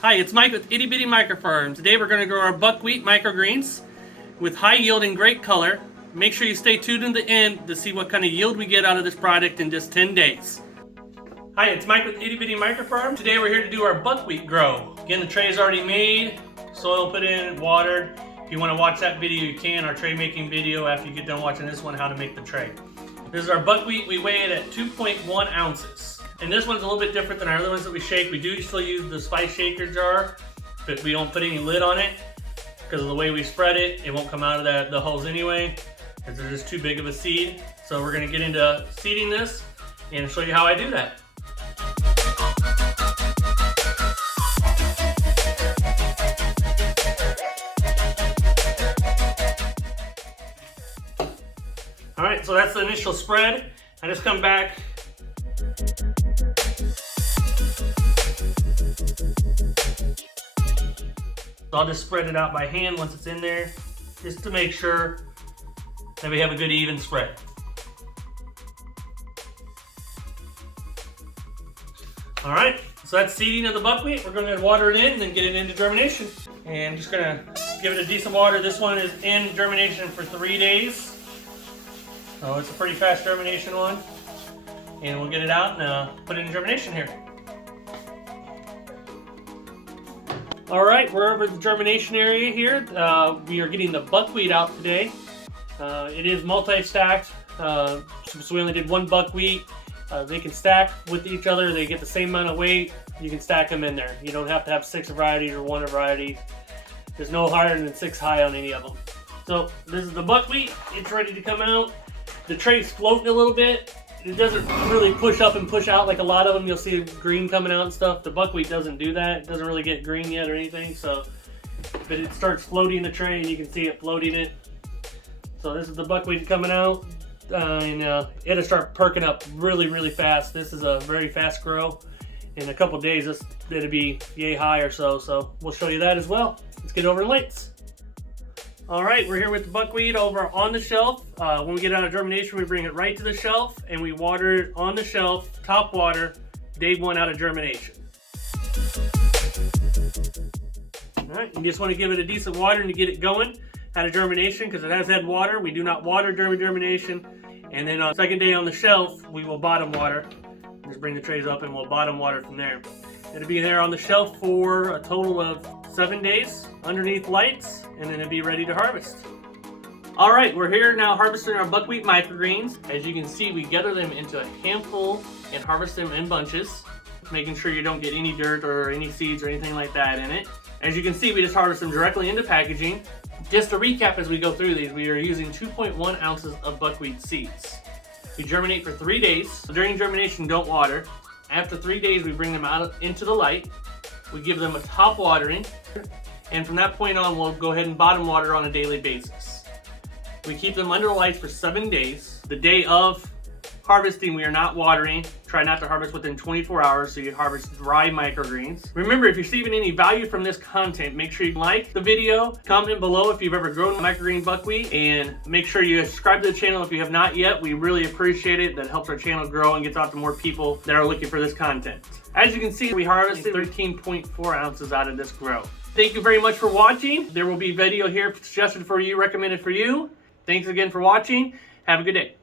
Hi, it's Mike with Itty Bitty Microfarms. Today we're going to grow our buckwheat microgreens with high yield and great color. Make sure you stay tuned to the end to see what kind of yield we get out of this product in just 10 days. Hi, it's Mike with Itty Bitty Microfarms. Today we're here to do our buckwheat grow. Again, the tray is already made, soil put in, watered. If you want to watch that video, you can, our tray making video after you get done watching this one, how to make the tray. This is our buckwheat. We weigh it at 2.1 ounces. And this one's a little bit different than our other ones that we shake. We do still use the spice shaker jar, but we don't put any lid on it because of the way we spread it. It won't come out of the holes anyway because they're just too big of a seed. So we're going to get into seeding this and show you how I do that. All right, so that's the initial spread. I just come back. So I'll just spread it out by hand once it's in there, just to make sure that we have a good even spread. All right, so that's seeding of the buckwheat. We're going to water it in and then get it into germination. And just going to give it a decent water. This one is in germination for 3 days. So it's a pretty fast germination one. And we'll get it out and put it in germination here. All right, we're over the germination area here. We are getting the buckwheat out today. It is multi-stacked, so we only did one buckwheat. They can stack with each other. They get the same amount of weight. You can stack them in there. You don't have to have 6 varieties or 1 variety. There's no higher than 6 high on any of them. So this is the buckwheat. It's ready to come out. The tray's floating a little bit. It doesn't really push up and push out like a lot of them. You'll see green coming out and stuff. The buckwheat doesn't do that. It doesn't really get green yet or anything. So, but it starts floating the tray, and you can see it floating it. So this is the buckwheat coming out, and it'll start perking up really, really fast. This is a very fast grow. In a couple days, it'll be yay high or so. So we'll show you that as well. Let's get over the lights. All right, we're here with the buckwheat over on the shelf. When we get out of germination, we bring it right to the shelf and we water it on the shelf, top water, day 1 out of germination. All right, you just want to give it a decent watering to get it going out of germination because it has had water. We do not water during germination. And then on the second day on the shelf, we will bottom water. Just bring the trays up and we'll bottom water from there. It'll be there on the shelf for a total of 7 days underneath lights, and then it'll be ready to harvest. All right, we're here now harvesting our buckwheat microgreens. As you can see, we gather them into a handful and harvest them in bunches, making sure you don't get any dirt or any seeds or anything like that in it. As you can see, we just harvest them directly into packaging. Just to recap as we go through these, we are using 2.1 ounces of buckwheat seeds. We germinate for 3 days. During germination, don't water. After 3 days, we bring them out into the light. We give them a top watering, and from that point on, we'll go ahead and bottom water on a daily basis. We keep them under the lights for 7 days. The day of harvesting, we are not watering. Try not to harvest within 24 hours, so you harvest dry microgreens. Remember, if you're receiving any value from this content, make sure you like the video, comment below if you've ever grown microgreen buckwheat, and make sure you subscribe to the channel if you have not yet. We really appreciate it. That helps our channel grow and gets out to more people that are looking for this content. As you can see, we harvested 13.4 ounces out of this grow. Thank you very much for watching. There will be video here suggested for you, recommended for you. Thanks again for watching. Have a good day.